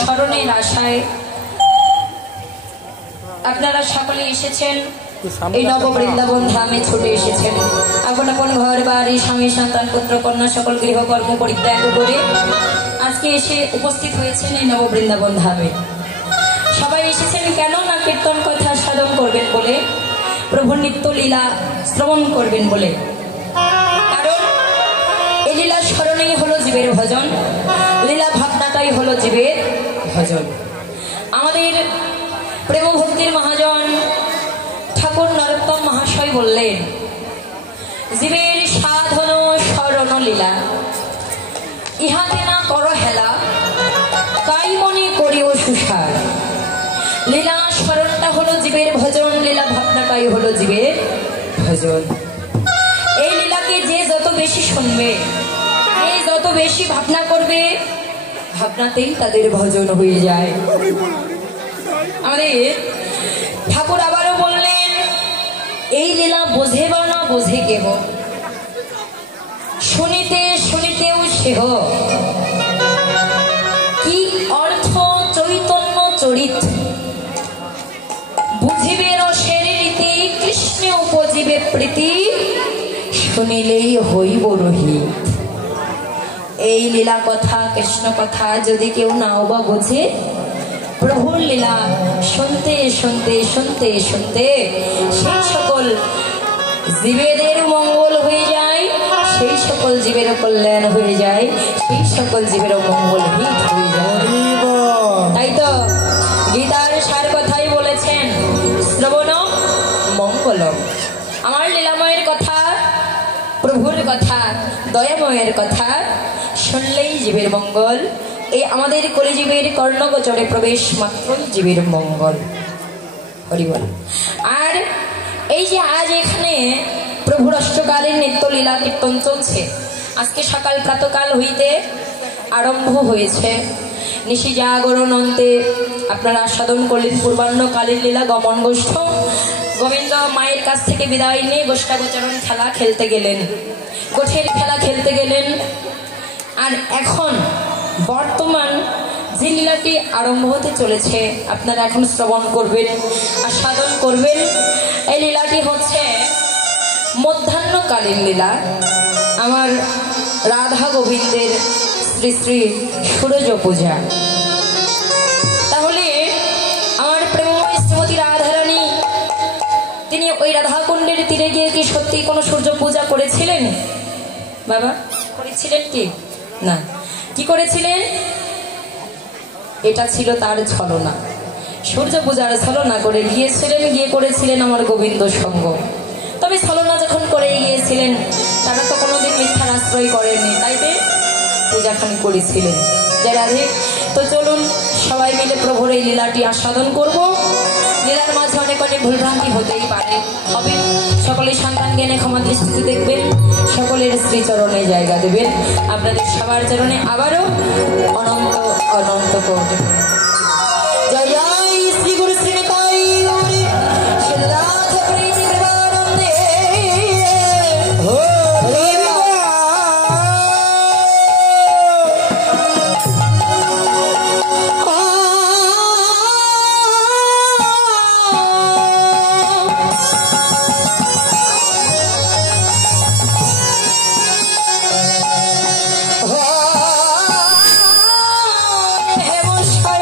স্মরণের আশায় আপনারা সকলে এসেছেন, এই নব বৃন্দাবন ধামে ছুটে এসেছেন। আপন আপন ঘর বাড়ি স্বামী সন্তান পুত্র কন্যা সকল গৃহকর্ম পরিত্যাগ করে আজকে এসে উপস্থিত হয়েছেন এই নব বৃন্দাবন ধামে। সবাই এসেছেন কেন না কীর্তন কথা সাধন করবেন বলে, প্রভুর নিত্য লীলা শ্রবণ করবেন বলে। কারণ এই লীলা স্মরণেই হলো জীবের ভজন, লীলা ভাবনাটাই হলো জীবের ভজন। আমাদের প্রেম ভক্তির মহাজন ঠাকুর নরোত্তম মহাশয় বললেন, জীবের সাধন স্মরণ লীলা, ইহাতে না কর হেলা, তাই মনে করিও সুসার। লীলা স্মরণটা হলো জীবের ভজন, লীলা ভাবনাটাই হলো জীবের ভজন। এই লীলাকে যে যত বেশি শুনবে, যে যত বেশি ভাবনা করবে, ভাবনাতেই তাদের ভজন হয়ে যায়। আমাদের ঠাকুর আবারও বললেন, এই লীলা বোঝে বা না বোঝে কেহ, শুনিতে শুনিতেও সেহ, কি অর্থ চৈতন্য চরিত, বুঝিবে রসের রীতি, কৃষ্ণ উপজীবে প্রীতি, শুনিলেই হইব রহিত। এই লীলা কথা কৃষ্ণ কথা যদি কেউ নাও বা বোঝে, প্রভুর লীলা শুনতে শুনতে শুনতে শুনতে সেই সকল জীবেদের মঙ্গল হয়ে যায়, সেই সকল জীবের কল্যাণ হয়ে যায়, সেই সকল জীবের মঙ্গল হিত হয়ে যায়। তাই তো গীতার সার কথাই বলেছেন, শ্রবণ মঙ্গলম। আমার লীলাময়ের কথা, প্রভুর কথা, দয়াময়ের কথা শুনলেই জীবের মঙ্গল। এই আমাদের কলিজীবের কর্ণগোচরে প্রবেশ মাত্রই জীবের মঙ্গল। হরি বল। আর এই যে আজ এখানে প্রভুর অষ্টকালীন নিত্য লীলা কীর্তন চলছে, আজকে সকাল প্রাতকাল হইতে আরম্ভ হয়েছে। নিশি জাগরণ অন্তে আপনারা সাধন করলেন পূর্বাহ্নকালীন লীলা গমন গোষ্ঠ। গোবিন্দ মায়ের কাছ থেকে বিদায় নিয়ে গোষ্ঠাগোচরণ খেলা খেলতে গেলেন, গোঠের খেলা খেলতে গেলেন। আর এখন বর্তমান যে লীলাটি আরম্ভ হতে চলেছে, আপনারা এখন শ্রবণ করবেন আর সাধন করবেন। এই লীলাটি হচ্ছে মধ্যাহ্নকালীন লীলা, আমার রাধা গোবিন্দের শ্রী শ্রী সূরজ পূজা। তাহলে আমার প্রেমময় শ্রীমতী রাধারানী তিনি ওই রাধাকুণ্ডের তীরে গিয়ে কি সত্যি কোনো সূর্য পূজা করেছিলেন? বাবা করেছিলেন কি না? কি করেছিলেন? এটা ছিল তার ছলনা, সূর্য পূজার ছলনা করে গিয়েছিলেন, গিয়ে করেছিলেন আমার গোবিন্দ সঙ্গ। তবে ছলনা যখন করে গিয়েছিলেন, তারা তো কোনোদিন মিথ্যার আশ্রয় করেননি, তাইতে পূজাখানি করেছিলেন। যে রাধে, তো চলুন সবাই মিলে প্রভুর এই লীলাটি আস্বাদন করব। লীলার মাঝে অনেক অনেক ভুলভ্রান্তি হতেই পারে, হবে। সকলের সন্তান জ্ঞানে ক্ষমা দৃষ্টিতে দেখবেন, সকলের শ্রীচরণে জায়গা দেবেন। আপনাদের সবার চরণে আবারও অনন্ত অনন্ত করবে। জয় জয় শ্রী গুরু শ্রী নিতাই গৌরী শ্রীনাথ প্রীতি প্রেমানন্দে। হে মশাই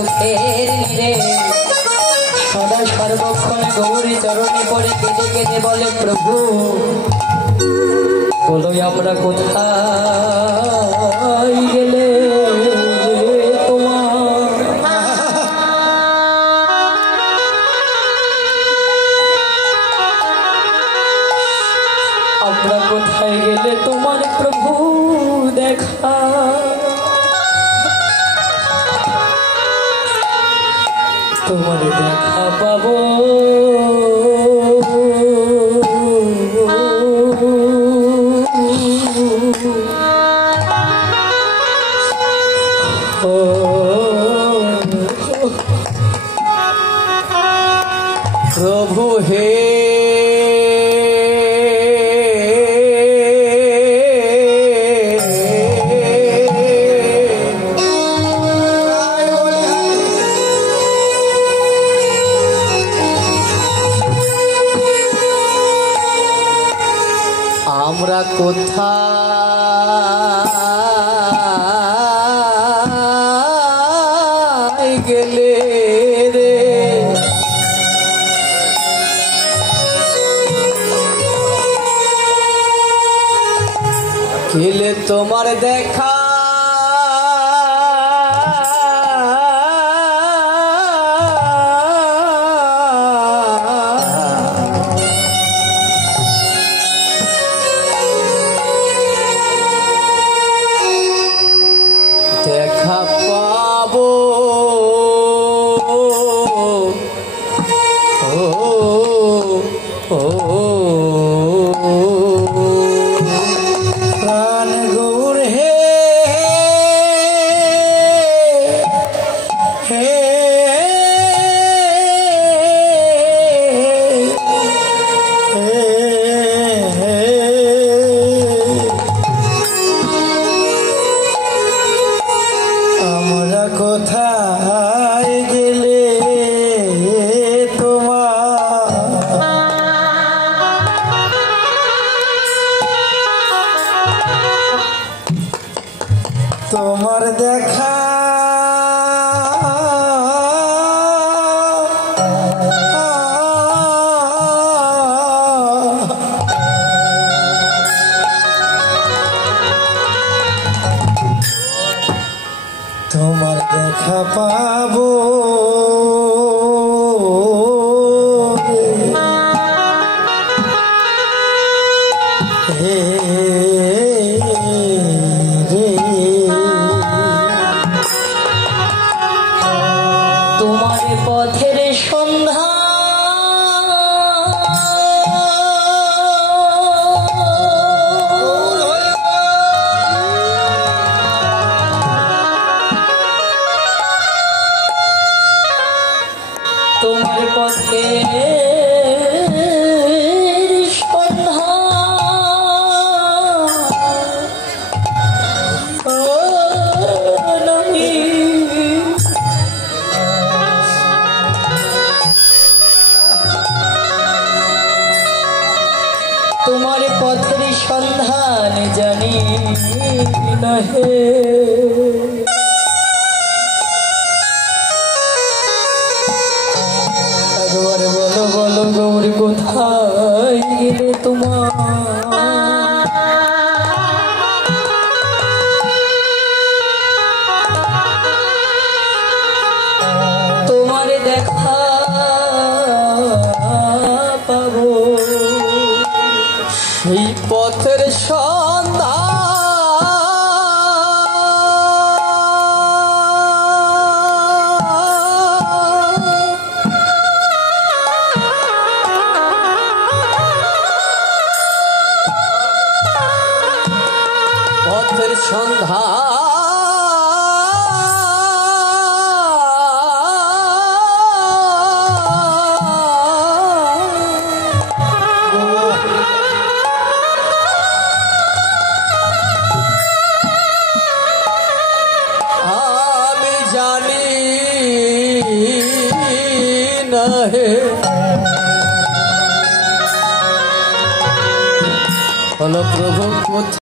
দুঃখের নীরে সদা সর্বক্ষণ গৌরী চরণে পড়ে কেঁদে কেঁদে বলে প্রভু বলো আমরা কোথায় গেলে তোমার আমরা কোথায় গেলে তোমার প্রভু দেখা তোমার দেখা পাবো প্রভু হে আমরা কোথায় গেলে রে গেলে তোমার দেখা দেখা পাবো প্রাণ গৌর হে হে আমরা কোথায় গেলে তোমার দেখা তোমার দেখা পাবো হে তোমার পথের সন্ধ্যা তোমার পথের সন্ধ্যা তোমার পথের সন্ধান জানি না হে একবার বলো বলো গৌরী কোথায় গেলে তোমার তোমার দেখা পাবো সেই পথের সন্ধান পথের সন্ধান আমি জানি না হে বলো প্রভু কোথায়